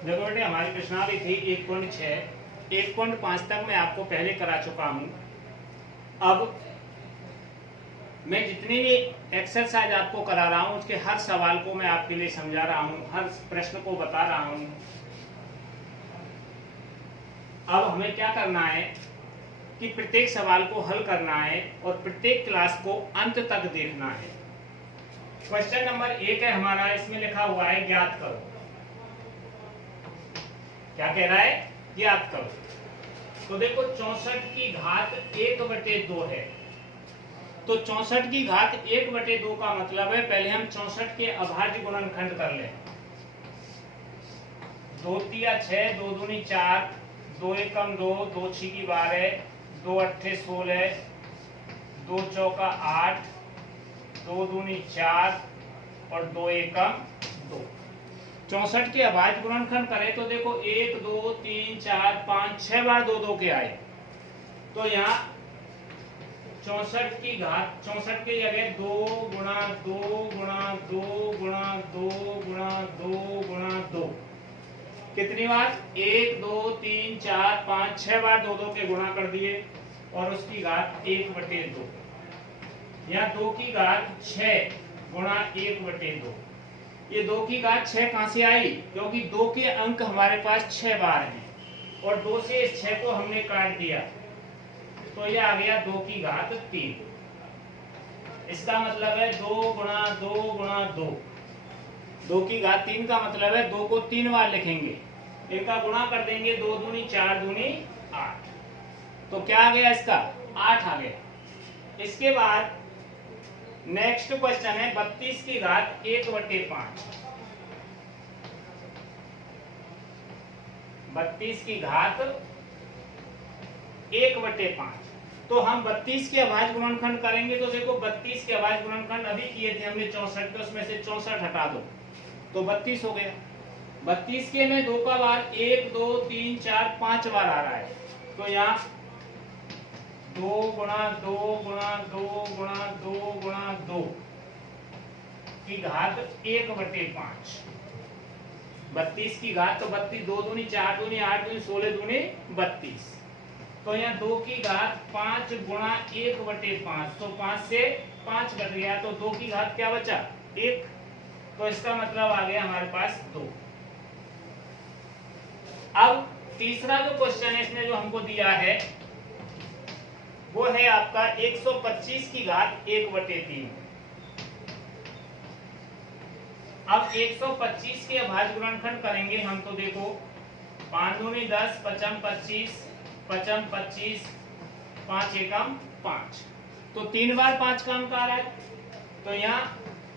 देखो बेटे, हमारी प्रश्नावली थी 1.6, 1.5 तक मैं आपको पहले करा चुका हूं। अब मैं जितनी भी एक्सरसाइज आपको करा रहा हूं उसके हर सवाल को मैं आपके लिए समझा रहा हूं, हर प्रश्न को बता रहा हूं। अब हमें क्या करना है कि प्रत्येक सवाल को हल करना है और प्रत्येक क्लास को अंत तक देखना है। क्वेश्चन नंबर 1 है हमारा, इसमें लिखा हुआ है ज्ञात करो। क्या कह रहा है? ज्ञात करो। तो देखो 64 की घात 1/2 है, तो 64 की घात 1/2 का मतलब है, पहले हम 64 के अभाज्य गुणनखंड कर लें। 2 तिया 6, 2 दूनी 4, 2 एकम 2, 2 छिकी 12, 2 अट्ठे 16, 2 चौका 8, 2 दूनी 4 और 2 एकम 2। 64 के अभाज्य गुणनखंड करें तो देखो 1 2 3 4 5 6 बार 2 2 के आए। तो यहाँ 64 की घात 64 की जगह 2 गुणा 2 गुणा 2 गुणा 2 गुणा 2 गुणा 2, कितनी बार? 1 2 3 4 5 6 बार 2 2 के गुणा कर दिए और उसकी घात 1/2। यहाँ 2 की घात 6 गुणा 1/2। ये 2 की घात 6 कहां से आई? क्योंकि 2 के अंक हमारे पास 6 बार हैं और 2 से इस 6 को हमने काट दिया, तो ये आ गया 2 की घात 3। इसका मतलब है 2 गुणा 2 गुणा 2। 2 की घात 3 का मतलब है 2 को 3 बार लिखेंगे, इनका गुणा कर देंगे, 2 दूनी 4 दूनी 8, तो क्या आ गया? इसका 8 आ गया। इसके बाद नेक्स्ट क्वेश्चन है 32 की घात 1/5। 32 की घात 1/5। तो हम 32 के अभाज्य गुणनखंड करेंगे तो देखो 32 के अभाज्य गुणनखंड अभी किए थे हमने 64 के, उसमें से 64 हटा दो तो 32 हो गया। 32 के में 2 का बार 1 2 3 4 5 बार आ रहा है, तो यहाँ 2 गुणा 2 गुणा 2 गुणा 2 गुणा 2 की घात 1/5। 32 की घात तो 32, 2 दूनी 4 दूनी 8 दूनी 16 दूनी 32, तो यहाँ 2 की घात 5 गुणा 1/5, तो 5 से 5 कट गया, तो 2 की घात क्या बचा? 1, तो इसका मतलब आ गया हमारे पास 2। अब तीसरा जो क्वेश्चन है इसने जो हमको दिया है वो है आपका 125 की घात 1/3। अब 125 के अभाज्य गुणनखंड करेंगे हम, तो देखो 5 दूनी 10, 5 25, 5 25, 5 एकम 5, तो 3 बार 5 का अंक आ रहा है, तो यहाँ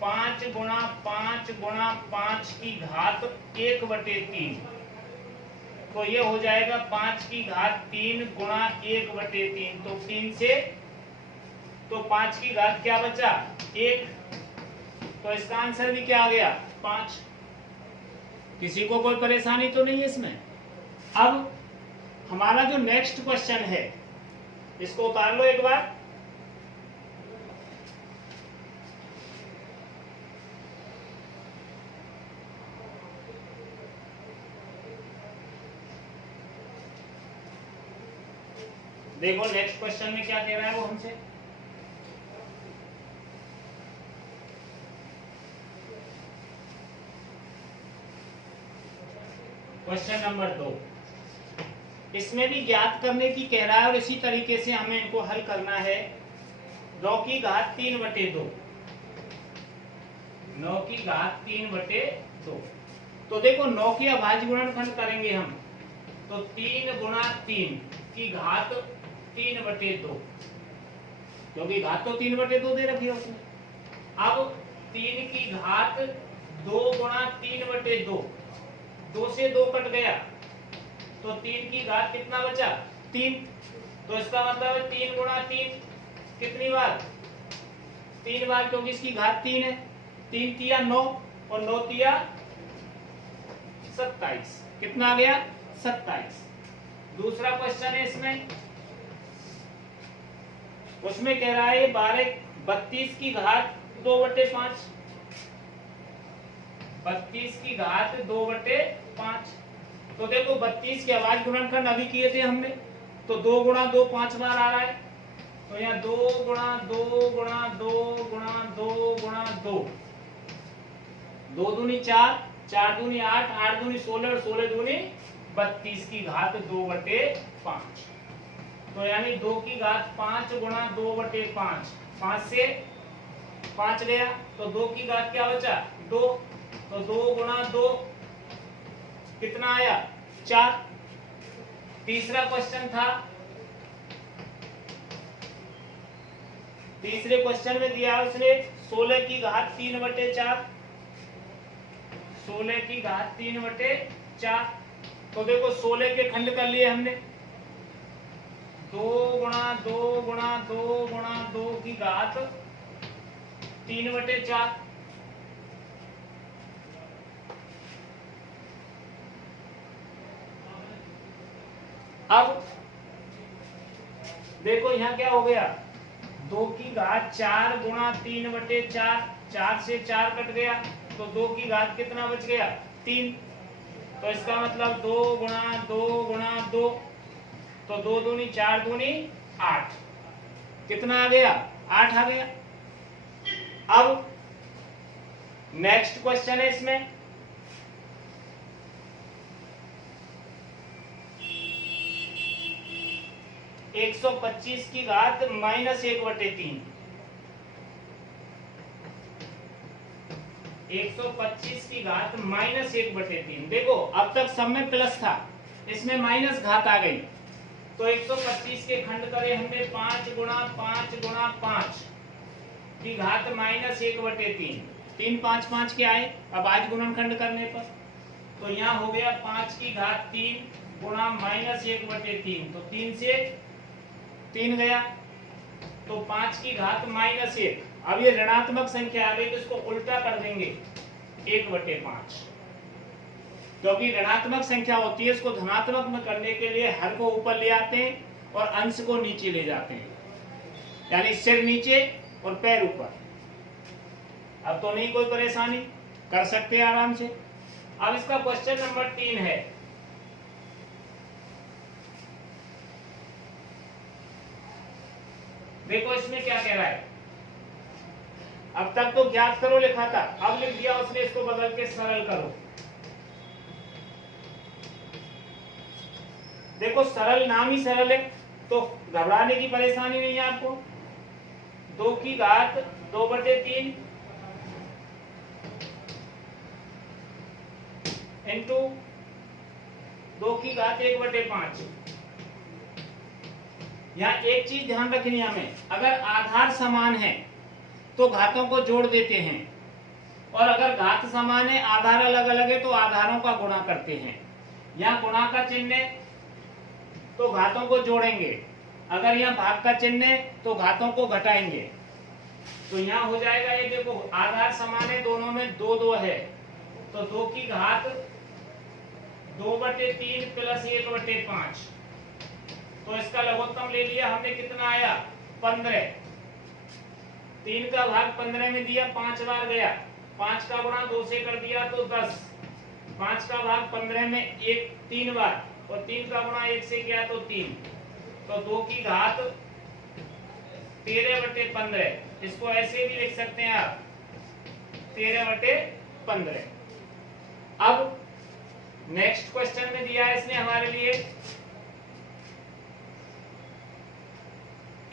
5 गुणा 5 गुणा 5 की घात 1/3, तो ये हो जाएगा 5 की घात 3 गुणा 1/3, तो 3 से तो 5 की घात क्या बचा? 1, तो इसका आंसर भी क्या आ गया? 5। किसी को कोई परेशानी तो नहीं है इसमें? अब हमारा जो नेक्स्ट क्वेश्चन है इसको उतार लो एक बार। देखो नेक्स्ट क्वेश्चन में क्या कह रहा है वो हमसे। क्वेश्चन नंबर 2, इसमें भी ज्ञात करने की कह रहा है और इसी तरीके से हमें इनको हल करना है। 9 की घात 3/2, 9 की घात 3/2, तो देखो 9 के अभाज्य गुणनखंड करेंगे हम, तो 3 गुणा 3 की घात 3/2, क्योंकि घात तो 3/2 दे रखी है उसने। अब 3 की घात 2 गुणा 3/2, 2 से 2 कट गया, तो 3 की घात कितना बचा? 3, तो इसका मतलब है 3 गुणा 3, कितनी बार? 3 बार, क्योंकि इसकी घात 3 है। 3 तिया 9 और 9 तिया 27, कितना आ गया? 27। दूसरा क्वेश्चन है इसमें, उसमें कह रहा है 32 की घात 2/5, 32 की घात 2/5, तो देखो 32 के अभाज्य गुणनखंड अभी किए थे हमने, तो 2 गुणा 2 5 बार आ रहा है, तो यहाँ 2 गुणा 2 गुणा 2 गुणा 2 गुणा 2, 2 दूनी 4, 4 दूनी 8, 8 दूनी 16 और 16 दूनी 32 की घात 2/5। तो यानी 2 की घात 5 गुणा 2/5, 5 से 5 गया तो 2 की घात क्या बचा 2, तो 2 गुणा 2 कितना आया 4। तीसरा क्वेश्चन था, तीसरे क्वेश्चन में दिया उसने 16 की घात 3/4, 16 की घात 3/4। तो देखो 16 के खंड कर लिए हमने, 2 गुणा 2 गुणा 2 गुणा 2 की घात 3/4। अब देखो यहाँ क्या हो गया, 2 की घात 4 गुणा 3/4, 4 से 4 कट गया तो 2 की घात कितना बच गया 3। तो इसका मतलब 2 गुणा 2 गुणा 2, तो 2 दूनी 4 दूनी 8, कितना आ गया 8 आ गया। अब नेक्स्ट क्वेश्चन है इसमें, -125 की घात -1/3, 125 की घात -1/3। देखो अब तक सब में प्लस था, इसमें माइनस घात आ गई, तो 125 के खंड करे हमने 5 गुणा 5 गुणा 5 की घात -1/3, 3 5 5 के आए अब आज गुणनखंड करने पर, तो यहाँ हो गया 5 की घात 3 गुणा -1/3, तो 3 से 3 गया तो 5 की घात -1। अब ये ऋणात्मक संख्या आ गई तो इसको उल्टा कर देंगे 1/5, क्योंकि ऋणात्मक संख्या होती है इसको धनात्मक में करने के लिए हर को ऊपर ले आते हैं और अंश को नीचे ले जाते हैं, यानी सिर नीचे और पैर ऊपर। अब तो नहीं कोई परेशानी, कर सकते हैं आराम से। अब इसका क्वेश्चन नंबर 3 है, देखो इसमें क्या कह रहा है, अब तक तो ज्ञात करो लिखा था, अब लिख दिया उसने, इसको बदल के सरल करो। देखो सरल नाम ही सरल है तो घबराने की परेशानी नहीं है आपको। 2 की घात 2/3 इंटू 2 की घात 1/5। यहाँ एक चीज ध्यान रखनी है हमें, अगर आधार समान है तो घातों को जोड़ देते हैं, और अगर घात समान है आधार अलग अलग है तो आधारों का गुणा करते हैं। यहाँ गुणा का चिन्ह है तो घातों को जोड़ेंगे, अगर यहाँ भाग का चिन्ह है तो घातों को घटाएंगे। तो यहाँ हो जाएगा, ये देखो आधार समान है, दोनों में 2 2 है, तो 2 की घात 2/3 प्लस 1/5, तो इसका लघुत्तम ले लिया हमने, कितना आया 15। 3 का भाग 15 में दिया, 5 बार गया, 5 का गुणा 2 से कर दिया तो 10, 5 का भाग 15 में 3 बार, और 3 का गुणा 1 से किया तो 3, तो 2 की घात 13/15, इसको ऐसे भी लिख सकते हैं आप 13/15। अब नेक्स्ट क्वेश्चन में दिया है इसने हमारे लिए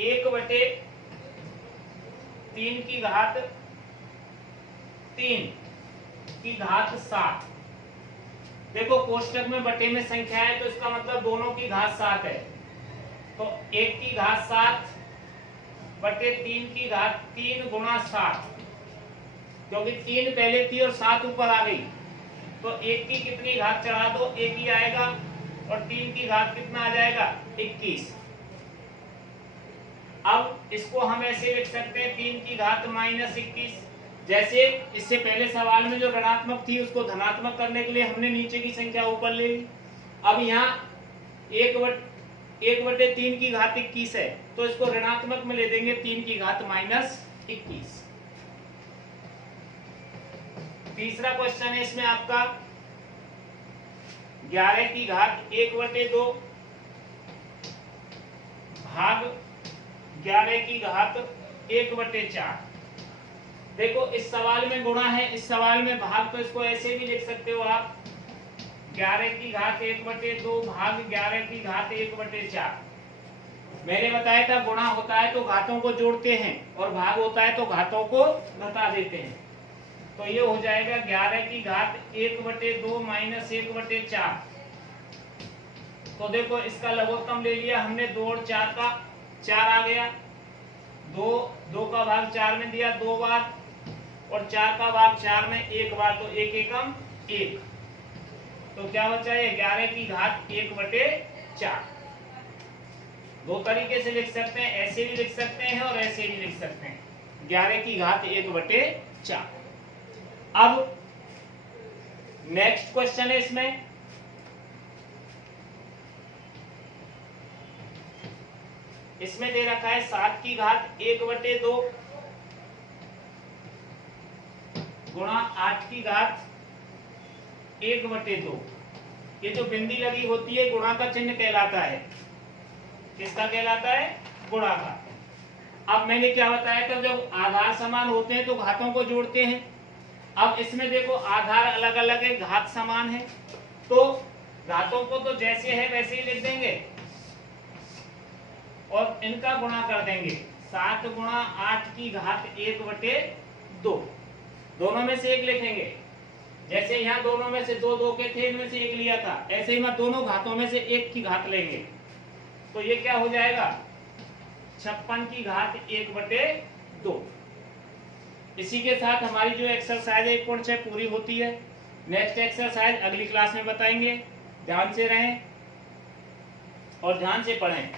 1/3 की घात 3 की घात 7। देखो कोष्टक में बटे में संख्या है तो इसका मतलब दोनों की घात 7 है, तो 1 की घात 7/3 की घात 3 गुणा 7, क्योंकि 3 पहले थी और 7 ऊपर आ गई, तो 1 की कितनी घात चढ़ा दो 1 ही आएगा, और 3 की घात कितना आ जाएगा 21। अब इसको हम ऐसे लिख सकते हैं 3 की घात -21, जैसे इससे पहले सवाल में जो ऋणात्मक थी उसको धनात्मक करने के लिए हमने नीचे की संख्या ऊपर ले ली। अब यहाँ 1/3 की घात 21 है तो इसको ऋणात्मक में ले देंगे 3 की घात -21। तीसरा क्वेश्चन है इसमें आपका 11 की घात 1/2 भाग 11 की घात 1/4। देखो इस सवाल में गुणा है, इस सवाल में भाग, तो इसको ऐसे भी लिख सकते हो आप 11 की घात 1/2 भाग 11 की घात 1/4। मैंने बताया था गुणा होता है तो घातों को जोड़ते हैं और भाग होता है तो घातों को घटा देते हैं। तो ये हो जाएगा 11 की घात 1/2 माइनस 1/4। तो देखो इसका लघुत्तम ले लिया हमने, 2 और 4 का 4 आ गया, 2 का भाग 4 में दिया 2 बार और 4 का भाग 4 में 1 बार, तो 1 एकम 1। तो क्या बचा है 11 की घात 1/4। दो तरीके से लिख सकते हैं, ऐसे भी लिख सकते हैं और ऐसे भी लिख सकते हैं 11 की घात 1/4। अब नेक्स्ट क्वेश्चन है इसमें दे रखा है 7 की घात 1/2 गुणा 8 की घात 1/2। ये जो बिंदी लगी होती है गुणा का चिन्ह कहलाता है। किसका कहलाता है? गुणा का। अब मैंने क्या बताया था, जब आधार समान होते हैं तो घातों को जोड़ते हैं। अब इसमें देखो आधार अलग अलग है, घात समान है, तो घातों को तो जैसे है वैसे ही लिख देंगे और इनका गुणा कर देंगे। 7 गुणा 8 की घात 1/2, दोनों में से एक लिखेंगे। जैसे यहाँ दोनों में से 2 के थे, इनमें से एक लिया था, ऐसे ही मैं दोनों घातों में से एक की घात लेंगे। तो ये क्या हो जाएगा 56 की घात 1/2। इसी के साथ हमारी जो एक्सरसाइज 1.6 पूरी होती है। नेक्स्ट एक्सरसाइज अगली क्लास में बताएंगे। ध्यान से रहें और ध्यान से पढ़ें।